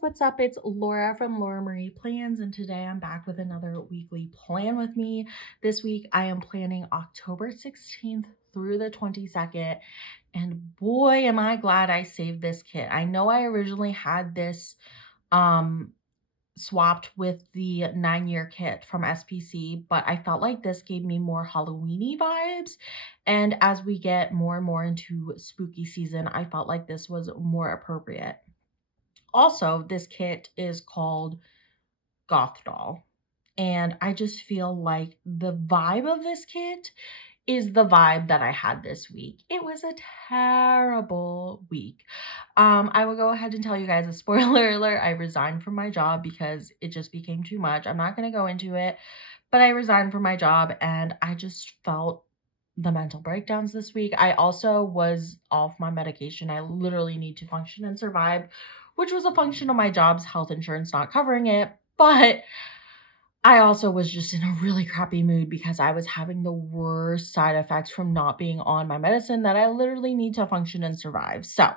what's up? It's Laura from Laura Marie Plans, and today I'm back with another weekly plan with me. This week I am planning October 16th through the 22nd, and boy am I glad I saved this kit. I know I originally had this swapped with the 9-year kit from SPC, but I felt like this gave me more Halloween-y vibes. And as we get more and more into spooky season, I felt like this was more appropriate. Also, this kit is called Goth Doll. And I just feel like the vibe of this kit is the vibe that I had this week. It was a terrible week. I will go ahead and tell you guys a spoiler alert. I resigned from my job because it just became too much. I'm not going to go into it, but I resigned from my job and I just felt the mental breakdowns this week. I also was off my medication. I literally need to function and survive, which was a function of my job's health insurance not covering it. But I also was just in a really crappy mood because I was having the worst side effects from not being on my medicine that I literally need to function and survive. So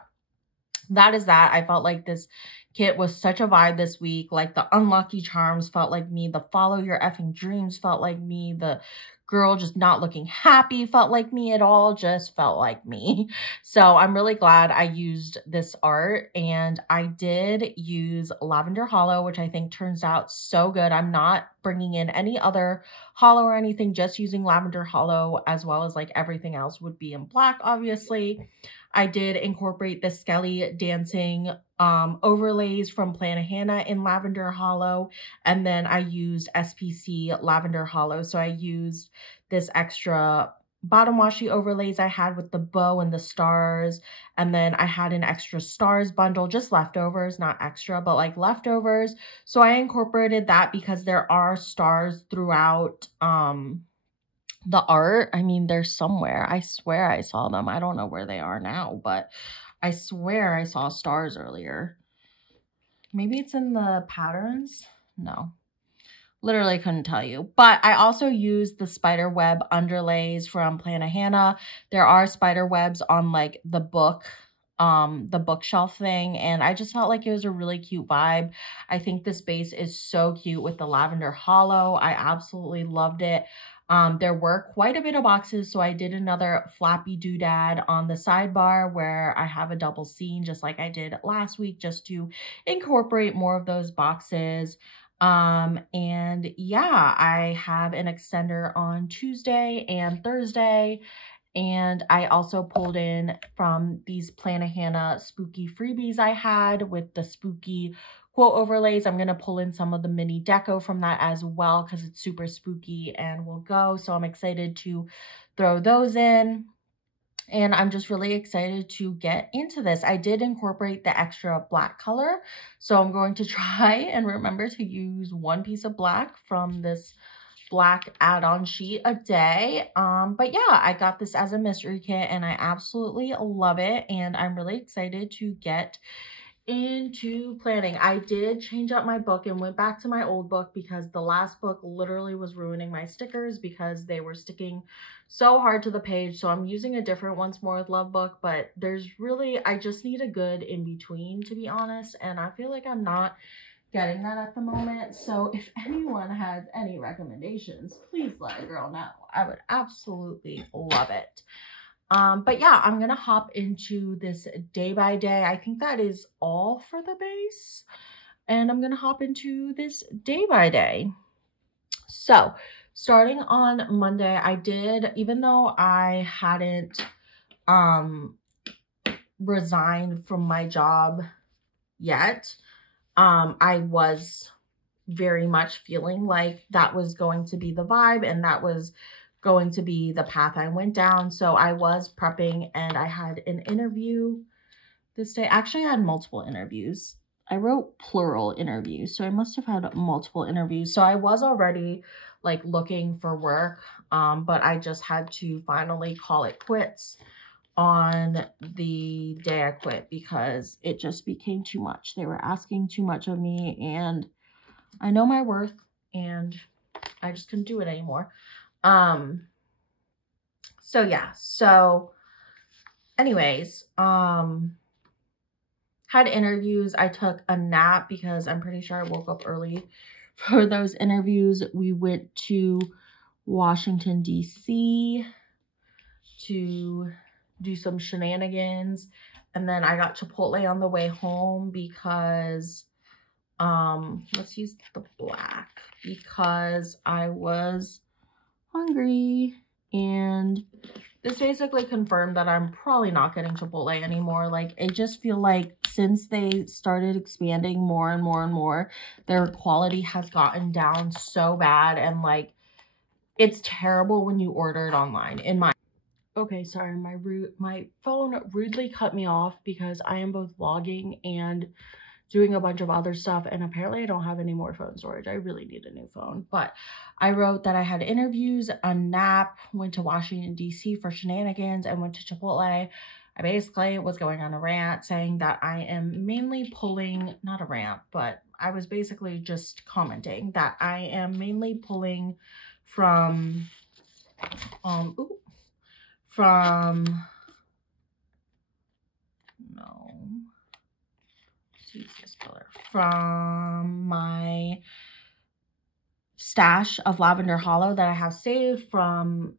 that is that. I felt like this kit was such a vibe this week. Like the Unlucky Charms felt like me. The Follow Your Effing Dreams felt like me. The girl just not looking happy felt like me. It all just felt like me. So I'm really glad I used this art, and I did use Lavender Hollow, which I think turns out so good. I'm not bringing in any other hollow or anything, just using Lavender Hollow, as well as like everything else would be in black, obviously. I did incorporate the Skelly dancing overlays from Plannahannah in Lavender Hollow, and then I used SPC Lavender Hollow. So I used this extra bottom washi overlays I had with the bow and the stars, and then I had an extra stars bundle, just leftovers, not extra, but like leftovers. So I incorporated that because there are stars throughout the art. I mean, they're somewhere. I swear I saw them. I don't know where they are now, but I swear I saw stars earlier. Maybe it's in the patterns. No, literally couldn't tell you. But I also used the spider web underlays from Plannahannah. There are spider webs on like the bookshelf thing, and I just felt like it was a really cute vibe. I think this base is so cute with the Lavender Hollow. I absolutely loved it. There were quite a bit of boxes, so I did another flappy doodad on the sidebar where I have a double seam just like I did last week, just to incorporate more of those boxes. And yeah, I have an extender on Tuesday and Thursday. And I also pulled in from these Plannahannah spooky freebies I had with the spooky quote overlays. I'm going to pull in some of the mini deco from that as well because it's super spooky and will go. So I'm excited to throw those in. And I'm just really excited to get into this. I did incorporate the extra black color, so I'm going to try and remember to use one piece of black from this black add-on sheet a day. But yeah, I got this as a mystery kit and I absolutely love it, and I'm really excited to get into planning. I did change up my book and went back to my old book because the last book literally was ruining my stickers because they were sticking so hard to the page. So I'm using a different Once More with Love book, but I just need a good in between, to be honest, and I feel like I'm not getting that at the moment. So if anyone has any recommendations, please let a girl know. I would absolutely love it. But yeah, I'm going to hop into this day by day. I think that is all for the base. And I'm going to hop into this day by day. So starting on Monday, I did, even though I hadn't resigned from my job yet, I was very much feeling like that was going to be the vibe and that was going to be the path I went down. So I was prepping and I had an interview this day. Actually, I had multiple interviews. I wrote plural interviews, so I must have had multiple interviews. So I was already like looking for work, but I just had to finally call it quits on the day I quit because it just became too much. They were asking too much of me, and I know my worth, and I just couldn't do it anymore. So yeah, so anyways, had interviews. I took a nap because I'm pretty sure I woke up early for those interviews. We went to Washington, D.C. to do some shenanigans. And then I got Chipotle on the way home because, let's use the black, because I was hungry. And this basically confirmed that I'm probably not getting Chipotle anymore. Like, I just feel like since they started expanding more and more and more, their quality has gotten down so bad. And like, it's terrible when you order it online. Okay, sorry, my phone rudely cut me off because I am both vlogging and doing a bunch of other stuff, and apparently I don't have any more phone storage. I really need a new phone. But I wrote that I had interviews, a nap, went to Washington, D.C. for shenanigans, and went to Chipotle. I basically was going on a rant saying that I am mainly pulling, not a rant, but I was basically just commenting that I am mainly pulling from, from my stash of Lavender Hollow that I have saved from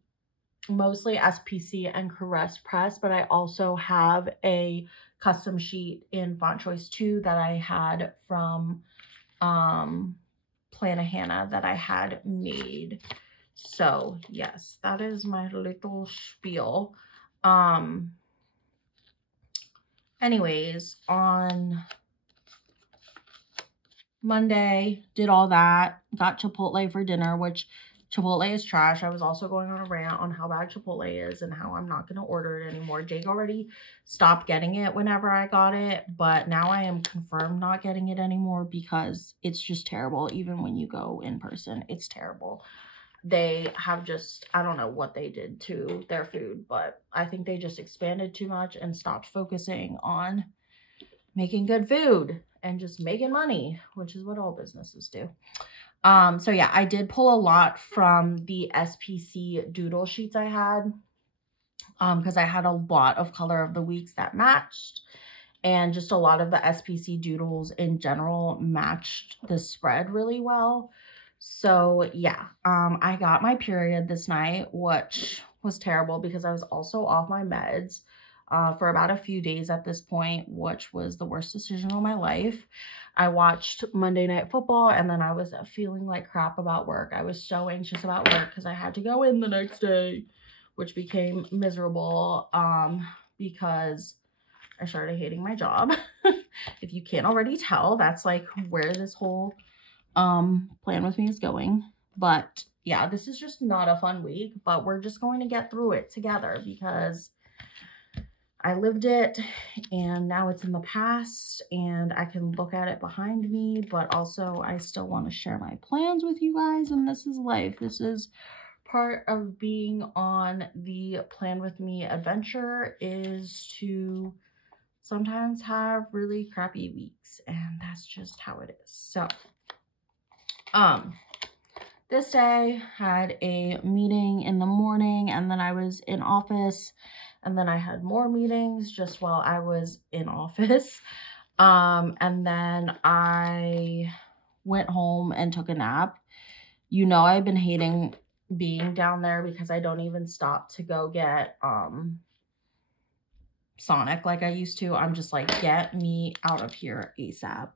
mostly SPC and Caress Press, but I also have a custom sheet in Font Choice 2 that I had from Plan a Hannah that I had made. So yes, that is my little spiel. Anyways, on Monday, did all that, got Chipotle for dinner, which Chipotle is trash. I was also going on a rant on how bad Chipotle is and how I'm not going to order it anymore. Jake already stopped getting it whenever I got it, but now I am confirmed not getting it anymore because it's just terrible. Even when you go in person, it's terrible. They have just, I don't know what they did to their food, but I think they just expanded too much and stopped focusing on making good food and just making money, which is what all businesses do. So yeah, I did pull a lot from the SPC doodle sheets I had, because I had a lot of color of the weeks that matched, and just a lot of the SPC doodles in general matched the spread really well. So yeah, I got my period this night, which was terrible because I was also off my meds for about a few days at this point, which was the worst decision of my life. I watched Monday Night Football and then I was feeling like crap about work. I was so anxious about work because I had to go in the next day, which became miserable because I started hating my job. If you can't already tell, that's like where this whole plan with me is going. But yeah, this is just not a fun week, but we're just going to get through it together because I lived it and now it's in the past and I can look at it behind me, but also I still want to share my plans with you guys, and this is life. This is part of being on the Plan With Me adventure, is to sometimes have really crappy weeks, and that's just how it is. So this day had a meeting in the morning, and then I was in office, and then I had more meetings just while I was in office. And then I went home and took a nap. You know, I've been hating being down there because I don't even stop to go get Sonic like I used to. I'm just like, get me out of here ASAP.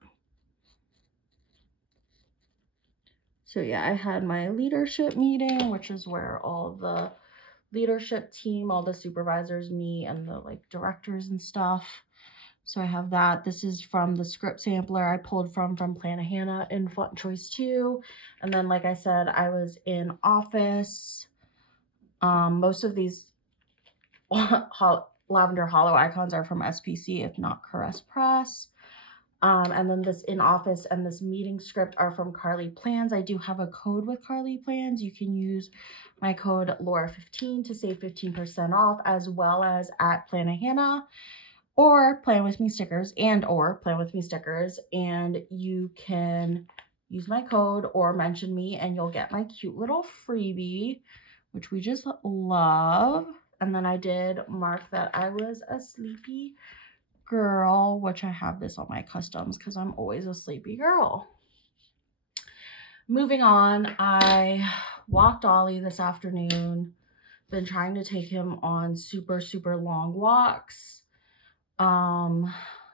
So yeah, I had my leadership meeting, which is where all the leadership team, all the supervisors meet, and the like directors and stuff. So I have that. This is from the script sampler I pulled from Plan a Hannah in Font Choice 2. And then, like I said, I was in office. Most of these Lavender Hollow icons are from SPC, if not Caress Press. And then this in office and this meeting script are from Carly Plans. I do have a code with Carly Plans. You can use my code Laura15 to save 15% off, as well as at Plan a Hannah or Plan With Me stickers, and you can use my code or mention me and you'll get my cute little freebie, which we just love. And then I did mark that I was a sleepy girl, which I have this on my customs because I'm always a sleepy girl. Moving on, I walked Ollie this afternoon. Been trying to take him on super, super long walks.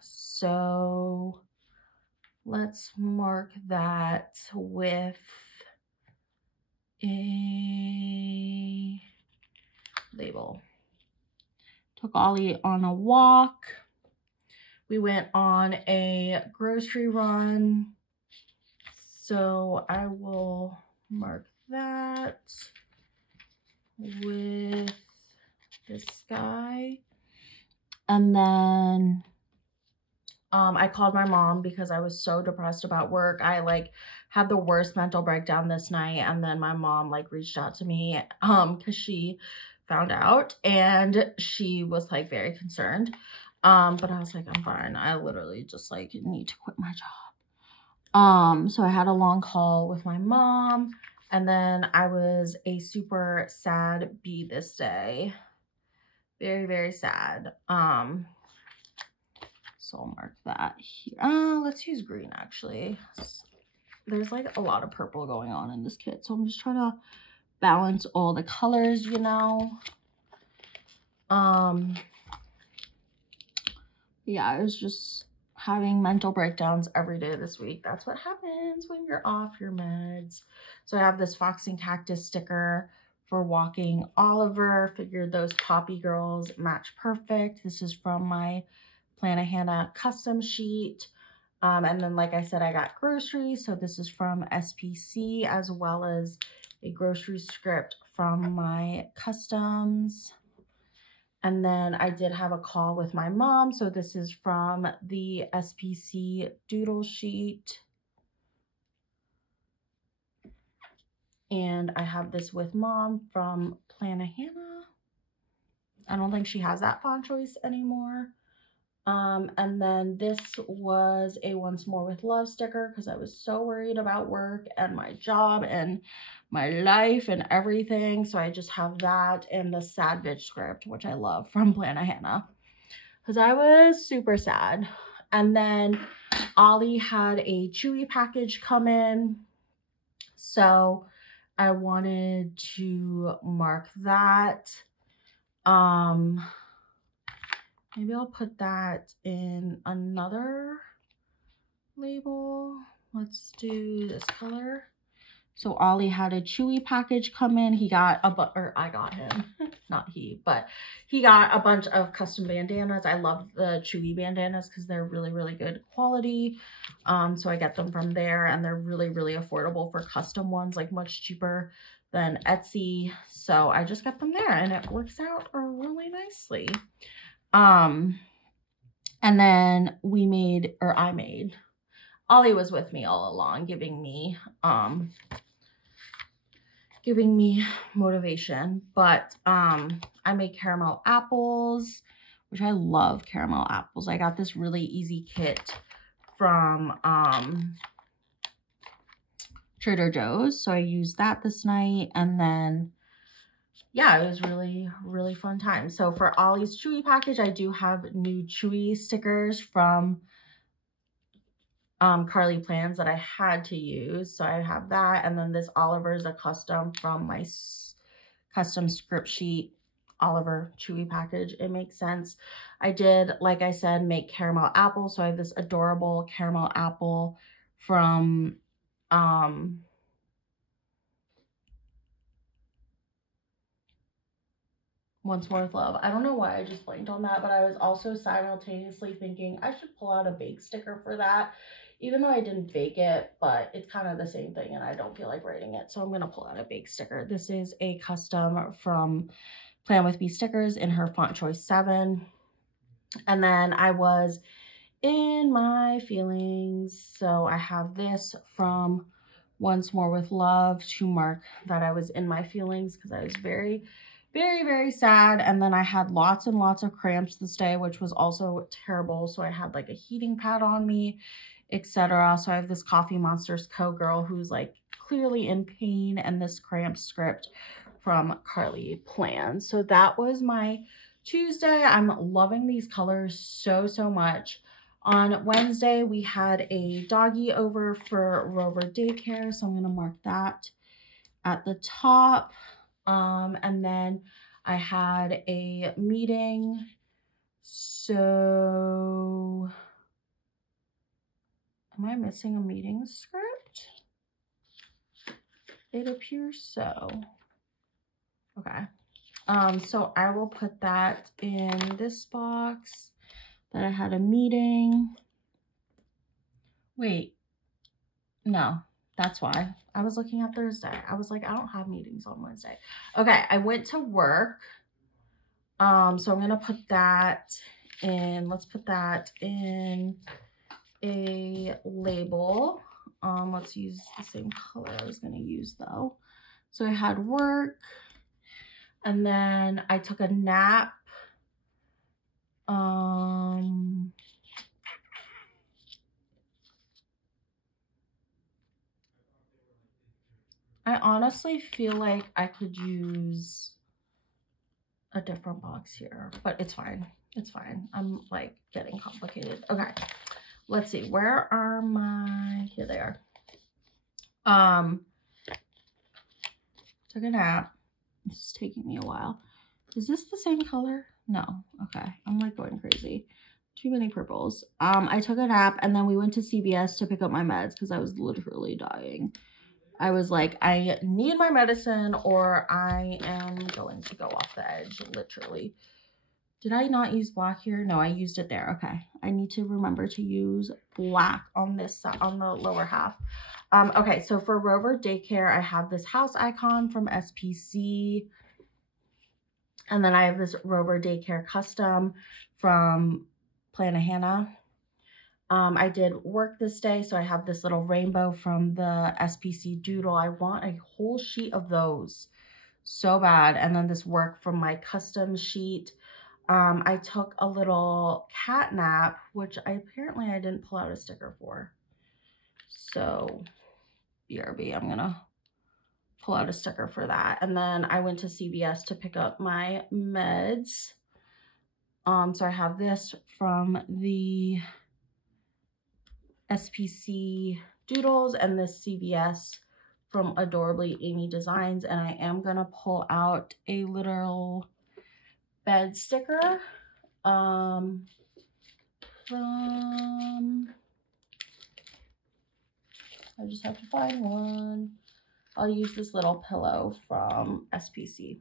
So let's mark that with a label. Took Ollie on a walk. We went on a grocery run. So I will mark that with this guy. And then I called my mom because I was so depressed about work. I like had the worst mental breakdown this night, and then my mom like reached out to me because she found out, and she was like very concerned. But I was like, I'm fine. I literally just like need to quit my job. So I had a long call with my mom, and then I was a super sad bee this day. Very, very sad. So I'll mark that here. Let's use green actually. There's like a lot of purple going on in this kit, so I'm just trying to balance all the colors, you know. Yeah, I was just having mental breakdowns every day this week. That's what happens when you're off your meds. So I have this Fox and Cactus sticker for walking Oliver. Figured those poppy girls match perfect. This is from my Plan a Hannah custom sheet. And then, like I said, I got groceries. So this is from SPC, as well as a grocery script from my customs. And then I did have a call with my mom. So this is from the SPC doodle sheet. And I have this with mom from Plan a Hannah. I don't think she has that font choice anymore. And then this was a Once More with Love sticker because I was so worried about work and my job and my life and everything. So I just have that and the Sad Bitch script, which I love, from Plan a Hannah, because I was super sad. And then Ollie had a Chewy package come in, so I wanted to mark that. Maybe I'll put that in another label. Let's do this color. So Ollie had a Chewy package come in. He got I got him, not he, but he got a bunch of custom bandanas. I love the Chewy bandanas because they're really, really good quality. So I get them from there, and they're really, really affordable for custom ones, like much cheaper than Etsy. So I just got them there, and it works out really nicely. And then I made, Ollie was with me all along, giving me motivation, but I made caramel apples, which I love caramel apples. I got this really easy kit from Trader Joe's, so I used that this night. And then yeah, it was really, really fun time. So for Ollie's Chewy package, I do have new Chewy stickers from Carly Plans that I had to use. So I have that. And then this Oliver is a custom from my custom script sheet Oliver Chewy package. It makes sense. I did, like I said, make caramel apple. So I have this adorable caramel apple from Once More with Love. I don't know why I just blanked on that, but I was also simultaneously thinking I should pull out a bake sticker for that, even though I didn't bake it, but it's kind of the same thing and I don't feel like writing it. So I'm going to pull out a bake sticker. This is a custom from Plan With Me Stickers in her font choice 7. And then I was in my feelings. So I have this from Once More with Love to mark that I was in my feelings because I was very, very, very sad. And then I had lots and lots of cramps this day, which was also terrible. So I had like a heating pad on me, etc. So I have this Coffee Monsters Co. girl who's like clearly in pain, and this cramp script from Carly Plans. So that was my Tuesday, I'm loving these colors so much. On Wednesday, we had a doggy over for Rover daycare, so I'm going to mark that at the top. And then I had a meeting. So, am I missing a meeting script? It appears so. Okay. So I will put that in this box that I had a meeting. Wait, no, that's why. I was looking at Thursday. I was like, I don't have meetings on Wednesday. Okay, I went to work. So I'm gonna put that in, let's put that in a label. Let's use the same color I was gonna use though. So I had work, and then I took a nap. I honestly feel like I could use a different box here, but it's fine. It's fine. I'm like getting complicated. Okay, let's see. Where are my, here they are. Took a nap. This is taking me a while. Is this the same color? No. Okay. I'm like going crazy. Too many purples. I took a nap and then we went to CVS to pick up my meds because I was literally dying. I was like, I need my medicine or I am going to go off the edge, literally. Did I not use black here? No, I used it there. Okay. I need to remember to use black on this side, on the lower half. Okay, so for Rover Daycare, I have this house icon from SPC. And then I have this Rover Daycare custom from Planet Hannah. I did work this day, so I have this little rainbow from the SPC doodle. I want a whole sheet of those so bad. And then this work from my custom sheet. I took a little cat nap, which apparently I didn't pull out a sticker for. So BRB, I'm gonna pull out a sticker for that. And then I went to CVS to pick up my meds. So I have this from the SPC Doodles and this CVS from Adorably Amy Designs. And I am gonna pull out a little bed sticker from, I just have to find one. I'll use this little pillow from SPC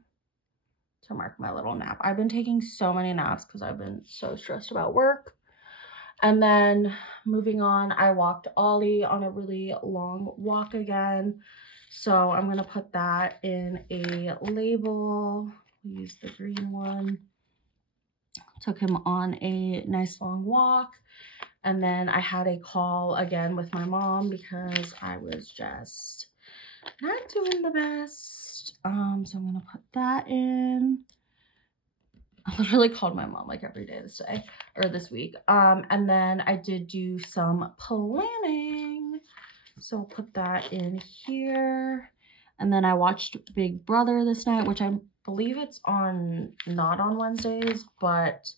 to mark my little nap. I've been taking so many naps because I've been so stressed about work. And then moving on, I walked Ollie on a really long walk again. So I'm gonna put that in a label. Use the green one. Took him on a nice long walk. And then I had a call again with my mom because I was just not doing the best. So I'm gonna put that in. I literally called my mom like every day this week. And then I did do some planning. So I'll put that in here. And then I watched Big Brother this night, which I believe it's on, not on Wednesdays, but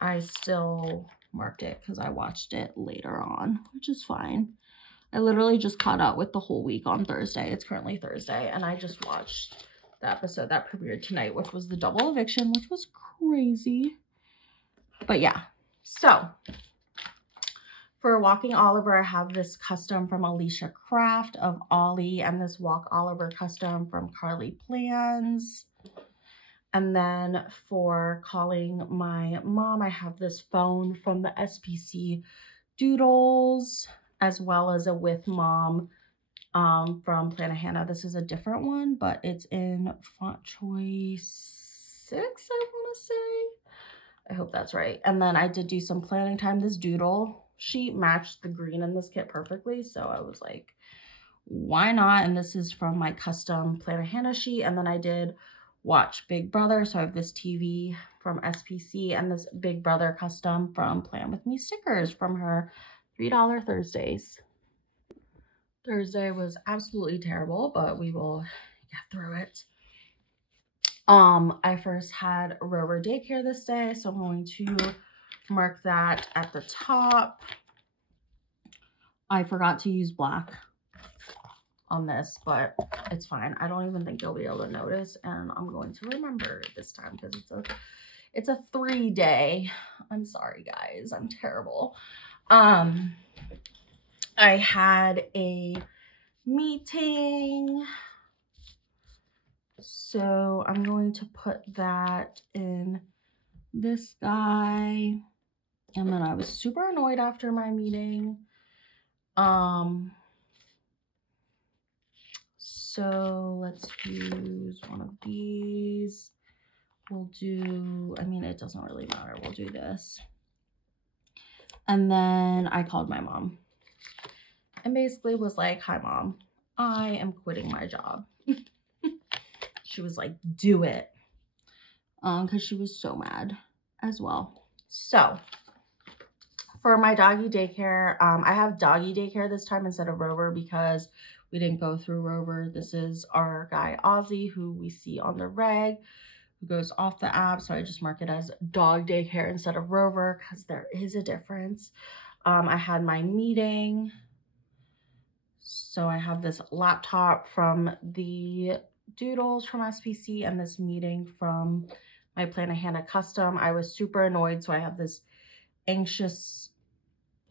I still marked it because I watched it later on, which is fine. I literally just caught up with the whole week on Thursday. It's currently Thursday, and I just watched the episode that premiered tonight, which was the double eviction, which was crazy. But yeah, so for Walking Oliver, I have this custom from Alicia Craft of Ollie and this Walk Oliver custom from Carly Plans. And then for calling my mom, I have this phone from the SPC Doodles, as well as a With Mom from Planet Hannah. This is a different one, but it's in font choice 6, I want to say. I hope that's right. And then I did do some planning time. This doodle sheet matched the green in this kit perfectly, so I was like, why not? And this is from my custom Planet Hannah sheet. And then I did watch Big Brother, so I have this TV from SPC and this Big Brother custom from Plan With Me stickers from her $3 Thursdays. Thursday was absolutely terrible, but we will get through it. I first had Rover daycare this day, so I'm going to mark that at the top. I forgot to use black on this, but it's fine. I don't even think you'll be able to notice, and I'm going to remember this time because it's a 3-day. I'm sorry, guys. I'm terrible. I had a meeting, so I'm going to put that in this guy. And then I was super annoyed after my meeting. So let's use one of these. We'll do, I mean, it doesn't really matter. We'll do this. And then I called my mom and basically was like, hi, Mom, I am quitting my job. She was like, do it. Because she was so mad as well. So for my doggy daycare, I have doggy daycare this time instead of Rover because we didn't go through Rover. This is our guy Ozzy, who we see on the reg, who goes off the app. So I just mark it as dog daycare instead of Rover because there is a difference. I had my meeting. So I have this laptop from the doodles from SPC and this meeting from my Plan a Hannah custom. I was super annoyed, so I have this anxious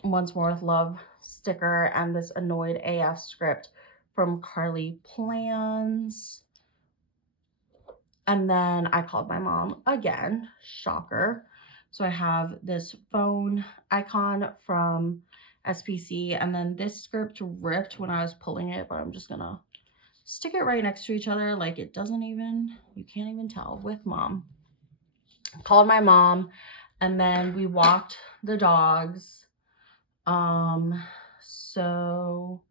once more with love sticker and this annoyed AF script from Carly Plans. And then I called my mom again, shocker. So I have this phone icon from SPC, and then this script ripped when I was pulling it, but I'm just gonna stick it right next to each other like it doesn't even, you can't even tell, with Mom. Called my mom, and then we walked the dogs. So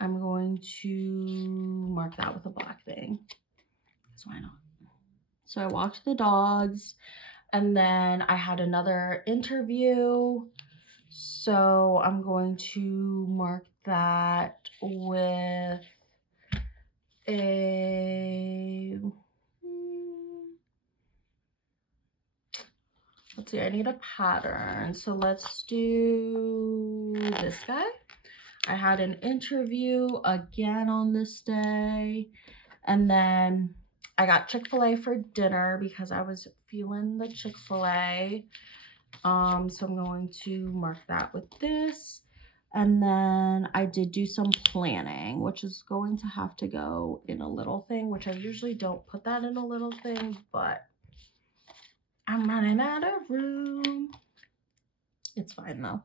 I'm going to mark that with a black thing, because why not? So I walked the dogs, and then I had another interview. So I'm going to mark that with a, let's see, I need a pattern. So let's do this guy. I had an interview again on this day. And then I got Chick-fil-A for dinner because I was feeling the Chick-fil-A. So I'm going to mark that with this. And then I did do some planning, which is going to have to go in a little thing, which I usually don't put that in a little thing, but I'm running out of room. It's fine though,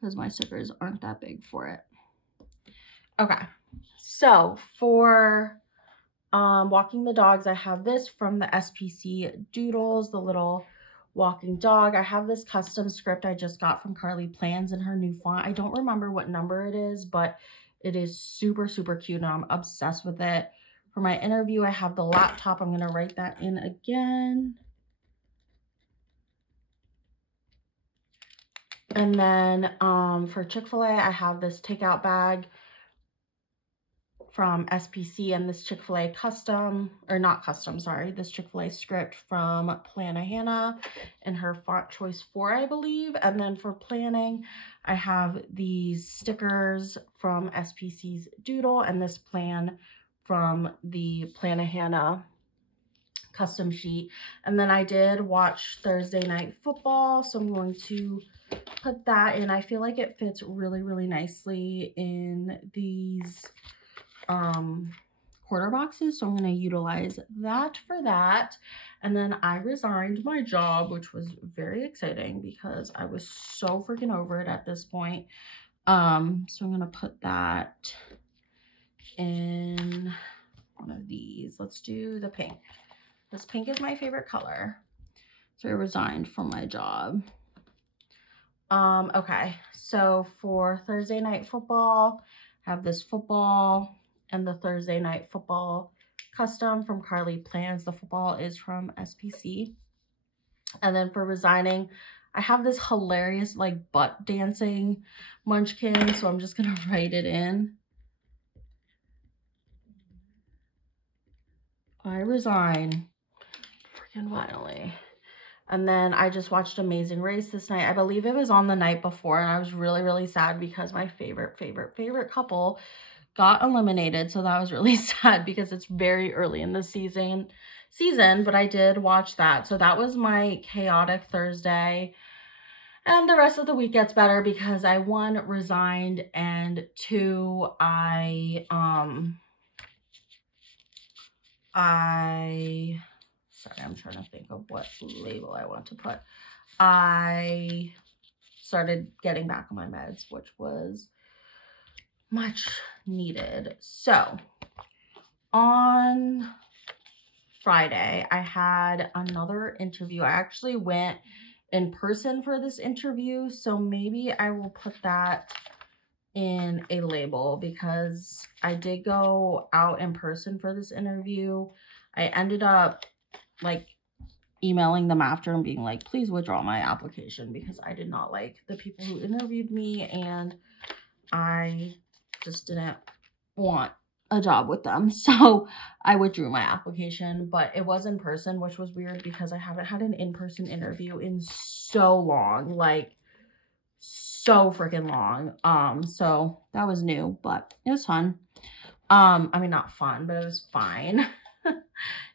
because my stickers aren't that big for it. Okay, so for walking the dogs, I have this from the SPC Doodles, the little walking dog. I have this custom script I just got from Carly Plans in her new font. I don't remember what number it is, but it is super, super cute and I'm obsessed with it. For my interview, I have the laptop. I'm gonna write that in again. And then for Chick-fil-A, I have this takeout bag from SPC and this Chick-fil-A custom, or not custom, sorry, this Chick-fil-A script from Plan a Hannah in her font choice 4, I believe. And then for planning, I have these stickers from SPC's Doodle and this plan from the Plan a Hannah custom sheet. And then I did watch Thursday Night Football, so I'm going to put that in. I feel like it fits really, really nicely in these quarter boxes, so I'm going to utilize that for that. And then I resigned my job, which was very exciting because I was so freaking over it at this point. So I'm going to put that in one of these. Let's do the pink. This pink is my favorite color. So I resigned from my job. Okay, so for Thursday Night Football, I have this football and the Thursday Night Football custom from Carly Plans. The football is from SPC. And then for resigning, I have this hilarious like butt dancing munchkin, so I'm just gonna write it in. I resign freaking finally. And then I just watched Amazing Race this night. I believe it was on the night before, and I was really, really sad because my favorite couple got eliminated. So that was really sad because it's very early in the season, but I did watch that. So that was my chaotic Thursday. And the rest of the week gets better because I, 1, resigned, and 2, sorry, I'm trying to think of what label I want to put. I started getting back on my meds, which was much needed. So on Friday, I had another interview. I actually went in person for this interview, so maybe I will put that in a label because I did go out in person for this interview. I ended up like emailing them after and being like, please withdraw my application because I did not like the people who interviewed me and I just didn't want a job with them. So I withdrew my application, but it was in person, which was weird because I haven't had an in-person interview in so long, like so freaking long. So that was new, but it was fun. I mean, not fun, but it was fine.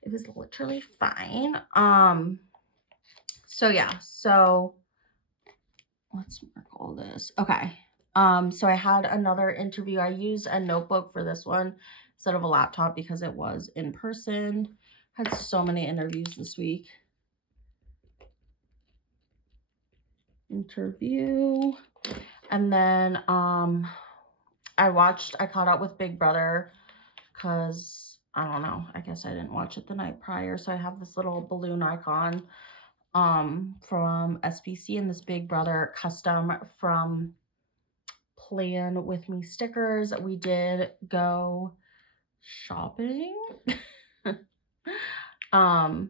It was literally fine. So yeah, so let's mark all this. Okay. So I had another interview. I used a notebook for this one instead of a laptop because it was in person. Had so many interviews this week. Interview. And then I caught up with Big Brother because I don't know, I guess I didn't watch it the night prior. So I have this little balloon icon from SPC and this Big Brother custom from Plan With Me stickers. We did go shopping. I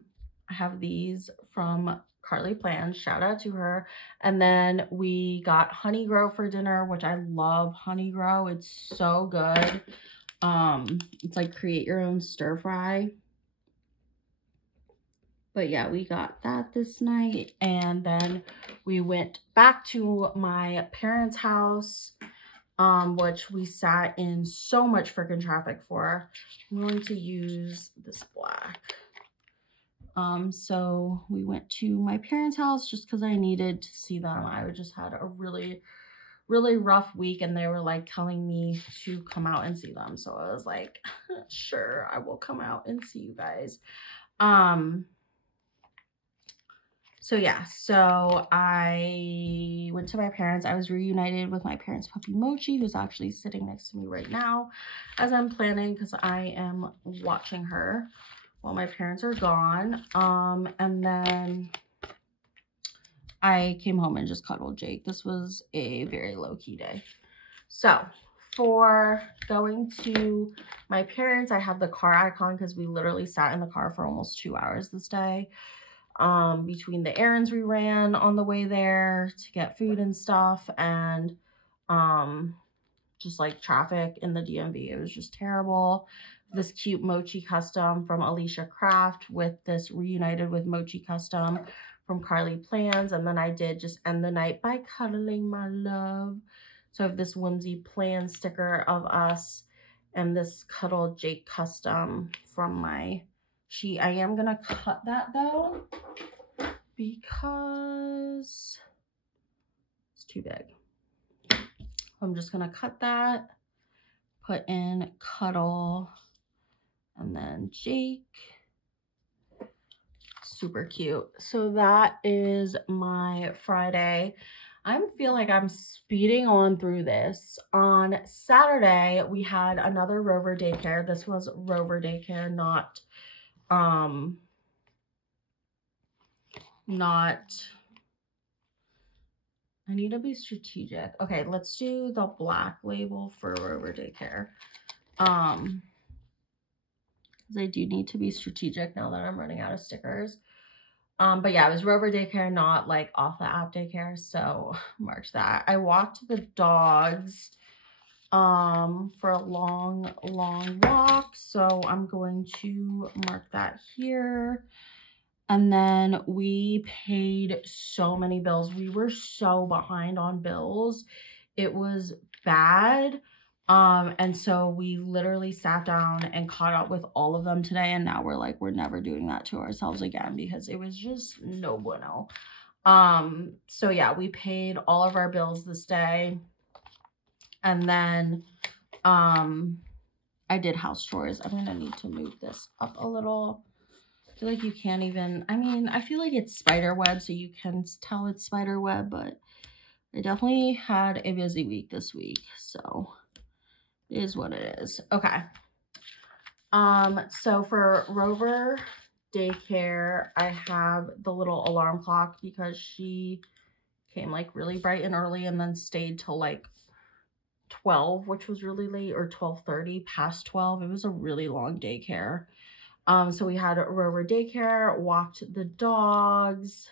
have these from Carly Plans, shout out to her. And then we got honey grow for dinner, which I love honey grow. It's so good. It's like create your own stir fry. But yeah, we got that this night. And then we went back to my parents' house, which we sat in so much freaking traffic for. I'm going to use this black. So we went to my parents' house just because I needed to see them. I just had a really, really rough week and they were like telling me to come out and see them. So I was like, sure, I will come out and see you guys. So yeah, so I went to my parents. I was reunited with my parents' puppy Mochi, who's actually sitting next to me right now as I'm planning because I am watching her while my parents are gone. And then I came home and just cuddled Jake. This was a very low-key day. So for going to my parents, I have the car icon because we literally sat in the car for almost 2 hours this day. Between the errands we ran on the way there to get food and stuff and just like traffic in the DMV, it was just terrible. This cute Mochi custom from Alicia Craft with this reunited with Mochi custom from Carly Plans. And then I did just end the night by cuddling my love. So I have this whimsy plan sticker of us and this cuddle Jake custom from my sheet. I am gonna cut that though because it's too big. I'm just gonna cut that, put in cuddle, and then Jake. Super cute. So that is my Friday. I feel like I'm speeding on through this. On Saturday, we had another Rover daycare. This was Rover daycare, not I need to be strategic. Okay, let's do the black label for Rover daycare. Because I do need to be strategic now that I'm running out of stickers. But yeah, it was Rover daycare, not like off the app daycare. So mark that. I walked the dogs for a long walk. So I'm going to mark that here. And then we paid so many bills. We were so behind on bills. It was bad. And so we literally sat down and caught up with all of them today. And now we're like, we're never doing that to ourselves again because it was just no bueno. So yeah, we paid all of our bills this day. And then, I did house chores. I'm gonna need to move this up a little. I feel like you can't even, I mean, I feel like it's spider web, so you can tell it's spider web, but I definitely had a busy week this week, so it is what it is. Okay. So for Rover daycare, I have the little alarm clock because she came like really bright and early and then stayed till like 12, which was really late, or 12:30, past 12. It was a really long daycare. So we had Rover daycare, walked the dogs.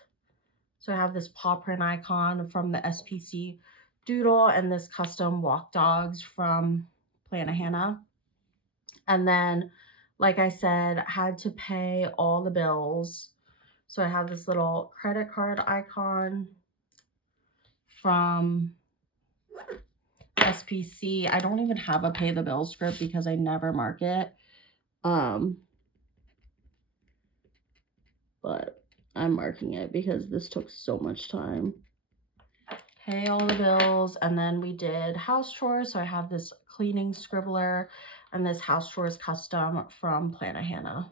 So I have this paw print icon from the SPC doodle and this custom walk dogs from Planet Hannah. And then, like I said, I had to pay all the bills. So I have this little credit card icon from SPC. I don't even have a pay the bill script because I never mark it. But I'm marking it because this took so much time. Pay all the bills, and then we did house chores. So I have this cleaning scribbler and this house chores custom from Planet Hannah.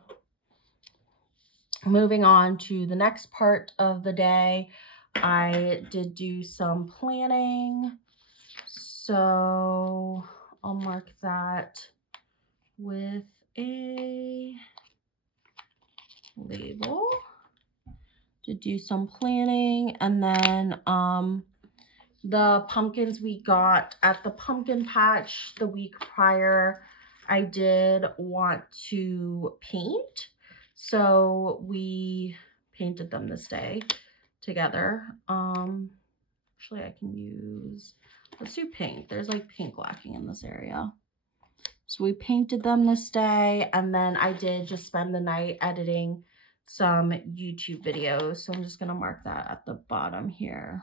Moving on to the next part of the day, I did do some planning. So I'll mark that with a label to do some planning. And then the pumpkins we got at the pumpkin patch the week prior, I did want to paint, so we painted them this day together. Actually I can use, let's do pink. There's like pink lacking in this area. So we painted them this day, and then I did just spend the night editing some YouTube videos. So I'm just gonna mark that at the bottom here.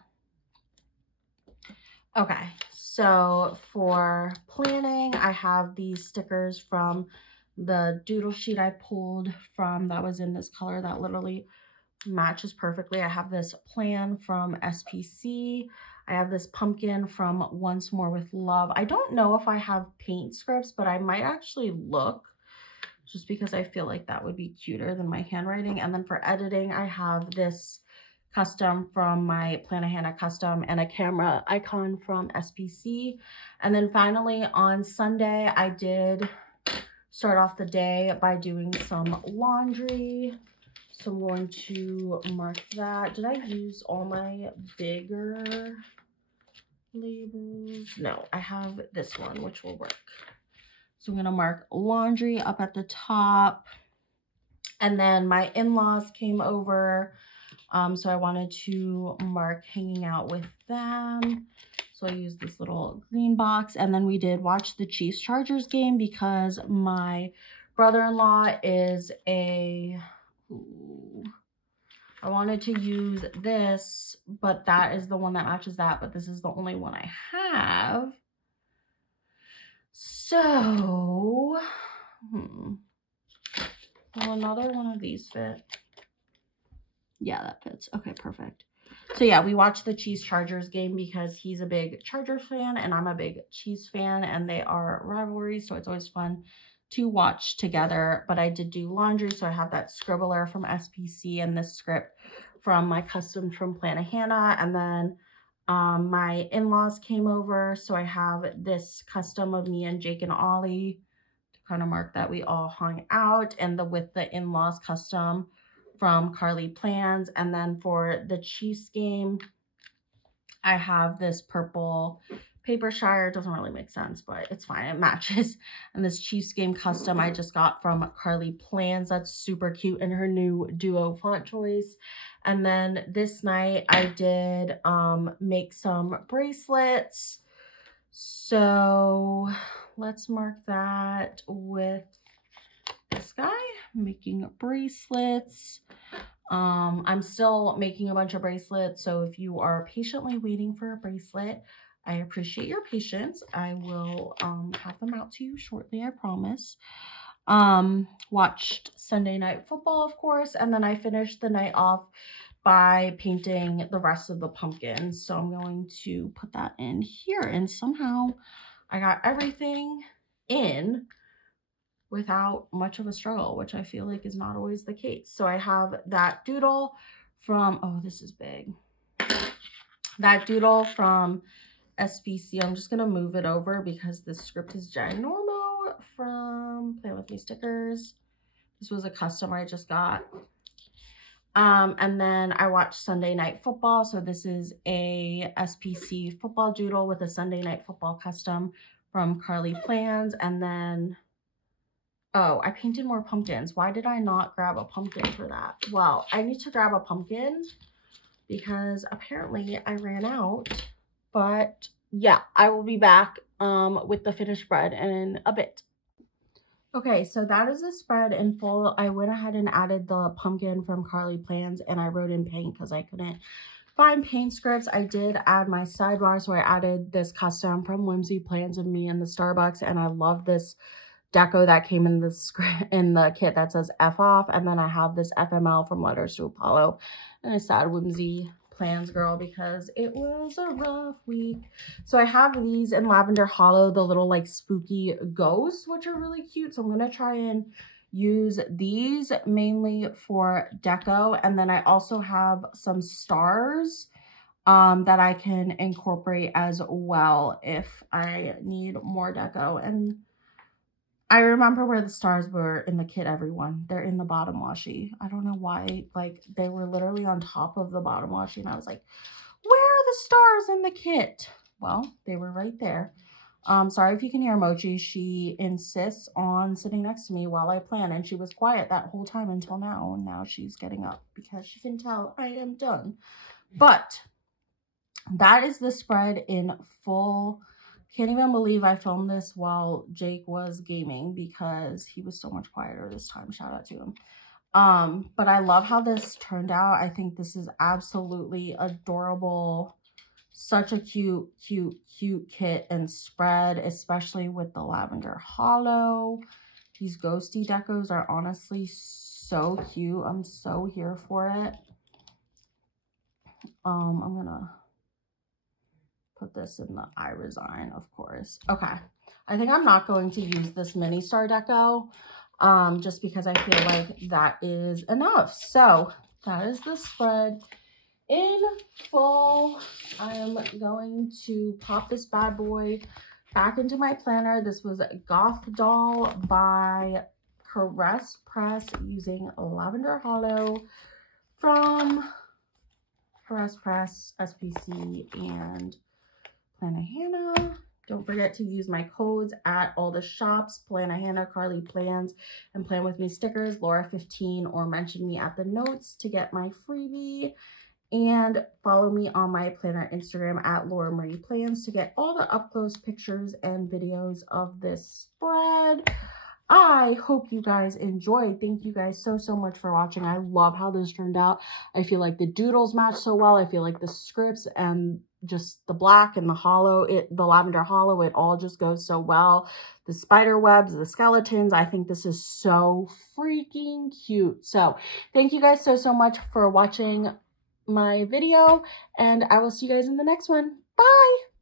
Okay, so for planning, I have these stickers from the doodle sheet I pulled from that was in this color that literally matches perfectly. I have this plan from SPC. I have this pumpkin from Once More with Love. I don't know if I have paint scripts, but I might actually look just because I feel like that would be cuter than my handwriting. And then for editing, I have this custom from my Planet Hannah custom and a camera icon from SPC. And then finally on Sunday, I did start off the day by doing some laundry. So I'm going to mark that. Did I use all my bigger labels? No, I have this one, which will work. So I'm going to mark laundry up at the top. And then my in-laws came over. So I wanted to mark hanging out with them. So I used this little green box. And then we did watch the Chiefs Chargers game because my brother-in-law is a... Ooh, I wanted to use this, but that is the one that matches that, but this is the only one I have. So, will another one of these fit? Yeah, that fits. Okay, perfect. So yeah, we watched the Chiefs Chargers game because he's a big Chargers fan and I'm a big Chiefs fan, and they are rivalries, so it's always fun to watch together. But I did do laundry, so I have that scribbler from SPC and this script from my custom from Planet Hannah. And then my in-laws came over, so I have this custom of me and Jake and Ollie to kind of mark that we all hung out, and with the in-laws custom from Carly Plans. And then for the Chiefs game, I have this purple paper shire. It doesn't really make sense, but it's fine. It matches. And this Chiefs game custom I just got from Carly Plans. That's super cute in her new duo font choice. And then this night I did make some bracelets. So let's mark that with this guy, making bracelets. I'm still making a bunch of bracelets, so if you are patiently waiting for a bracelet, I appreciate your patience. I will have them out to you shortly, I promise. Watched Sunday Night Football, of course, and then I finished the night off by painting the rest of the pumpkins. So I'm going to put that in here, and somehow I got everything in without much of a struggle, which I feel like is not always the case. So I have that doodle from, oh, this is big. That doodle from SPC. I'm just going to move it over because this script is ginormo from Play With Me Stickers. This was a custom I just got. And then I watched Sunday Night Football. So this is a SPC football doodle with a Sunday Night Football custom from Carly Plans. And then, oh, I painted more pumpkins. Why did I not grab a pumpkin for that? Well, I need to grab a pumpkin because apparently I ran out. But yeah, I will be back with the finished spread in a bit. Okay, so that is the spread in full. I went ahead and added the pumpkin from Carly Plans, and I wrote in paint because I couldn't find paint scripts. I did add my sidebar, so I added this custom from Whimsy Plans of Me in the Starbucks, and I love this deco that came in the script in the kit that says F off, and then I have this FML from Letters to Apollo, and a sad Whimsy Plans girl because it was a rough week. So I have these in Lavender Hollow, the little like spooky ghosts, which are really cute. So I'm gonna try and use these mainly for deco, and then I also have some stars that I can incorporate as well if I need more deco. And I remember where the stars were in the kit, everyone. They're in the bottom washi. I don't know why, like, they were literally on top of the bottom washi, and I was like, where are the stars in the kit? Well, they were right there. Sorry if you can hear Mochi. She insists on sitting next to me while I plan, and she was quiet that whole time until now. And now she's getting up because she can tell I am done. But that is the spread in full. Can't even believe I filmed this while Jake was gaming because he was so much quieter this time. Shout out to him. But I love how this turned out. I think this is absolutely adorable. Such a cute kit and spread, especially with the Lavender Hollow. These ghosty decos are honestly so cute. I'm so here for it. I'm gonna put this in the eye resign, of course. Okay, I think I'm not going to use this mini star deco just because I feel like that is enough. So that is the spread in full. I am going to pop this bad boy back into my planner. This was Goth Doll by Caress Press using Lavender Hollow from Caress Press, SPC, and Plannahannah. Don't forget to use my codes at all the shops, Plannahannah, Carly Plans, and Plan With Me stickers, Laura15, or mention me at the notes to get my freebie. And follow me on my planner Instagram at Laura Marie Plans to get all the up-close pictures and videos of this spread. I hope you guys enjoyed. Thank you guys so much for watching. I love how this turned out. I feel like the doodles match so well. I feel like the scripts and just the black and the hollow, the Lavender Hollow, it all just goes so well. The spider webs, the skeletons, I think this is so freaking cute. So thank you guys so much for watching my video, and I will see you guys in the next one. Bye!